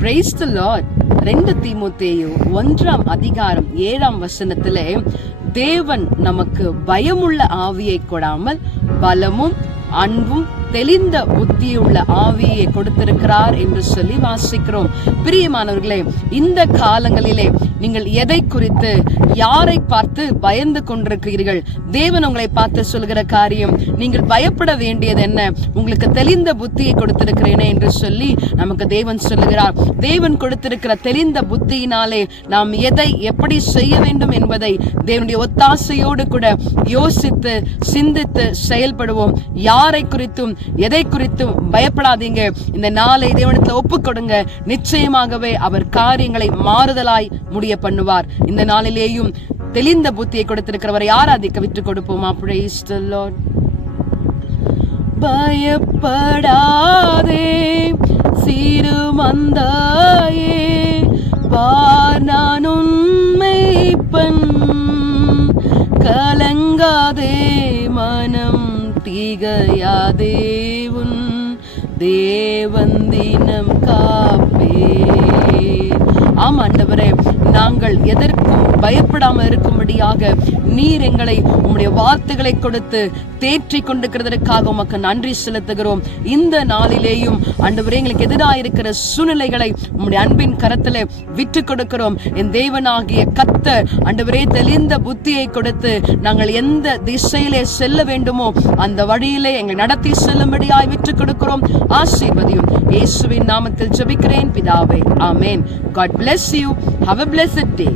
Praise the Lord. 2 தீமோத்தேயு 1:7 தேவன் நமக்கு பயமுள்ள ஆவியை கொடாமல் பலமும் அன்பும் தெளிந்த புத்தியுள்ள ஆவியை கொடுத்திருக்கிறார் என்று சொல்லி வாசிக்கிறோம். பிரியமானவர்களே, இந்த காலங்களிலே நீங்கள் எதை குறித்து, யாரை பார்த்து பயந்து கொண்டிருக்கிறீர்கள்? தேவன் உங்களை பார்த்து சொல்கிற காரியம், நீங்கள் பயப்பட வேண்டியது என்ன? உங்களுக்கு தெளிந்த புத்தியை கொடுத்திருக்கிறேனே என்று சொல்லி நமக்கு தேவன் சொல்லுகிறார். தேவன் கொடுத்திருக்கிற தெளிந்த புத்தியினாலே நாம் எதை எப்படி செய்ய வேண்டும் என்பதை தேவனுடைய ஒத்தாசையோடு கூட யோசித்து சிந்தித்து செயல்படுவோம். யாரை குறித்தும் எதை குறித்தும் பயப்படாதீங்க. இந்த நாளை தேவனிடத்தில் ஒப்புக் கொடுங்க. நிச்சயமாகவே அவர் காரியங்களை மாறுதலாய் முடிய பண்ணுவார். இந்த நாளிலேயும் தெளிந்த புத்தியை கொடுத்திருக்கிறவரை ஆராதிக்க விட்டு கொடுப்போமா? Praise the Lord. பயப்படாதே சிறு மந்தாயே, பார் நான் உன்மேய்ப்பன், கலங்காதே மனம் திகையாதே, உன் தேவன் தினம் காப்பே. ஆம் ஆண்டவரே, நாங்கள் எதற்கும் பயப்படாமல் இருக்கும்படியாக நீர் எங்களை உம்முடைய வார்த்தைகளை கொடுத்து தேற்றி கொண்டிருக்கிறதற்காக உமக்கு நன்றி செலுத்துகிறோம். இந்த நாளிலேயும் ஆண்டவரே, எங்களுக்கு எதிராக இருக்கிற சூழ்நிலைகளை உம்முடைய அன்பின் கரத்திலே விட்டு கொடுக்கிறோம். என் தேவனாகிய கர்த்தர் ஆண்டவரே தெளிந்த புத்தியை கொடுத்து நாங்கள் எந்த திசையிலே செல்ல வேண்டுமோ அந்த வழியிலே எங்களை நடத்தி செல்லும்படியாய் விட்டு கொடுக்கிறோம். ஆசீர்வதியும். இயேசுவின் நாமத்தில் ஜெபிக்கிறேன் பிதாவே, ஆமென். God bless you. Have a blessed day.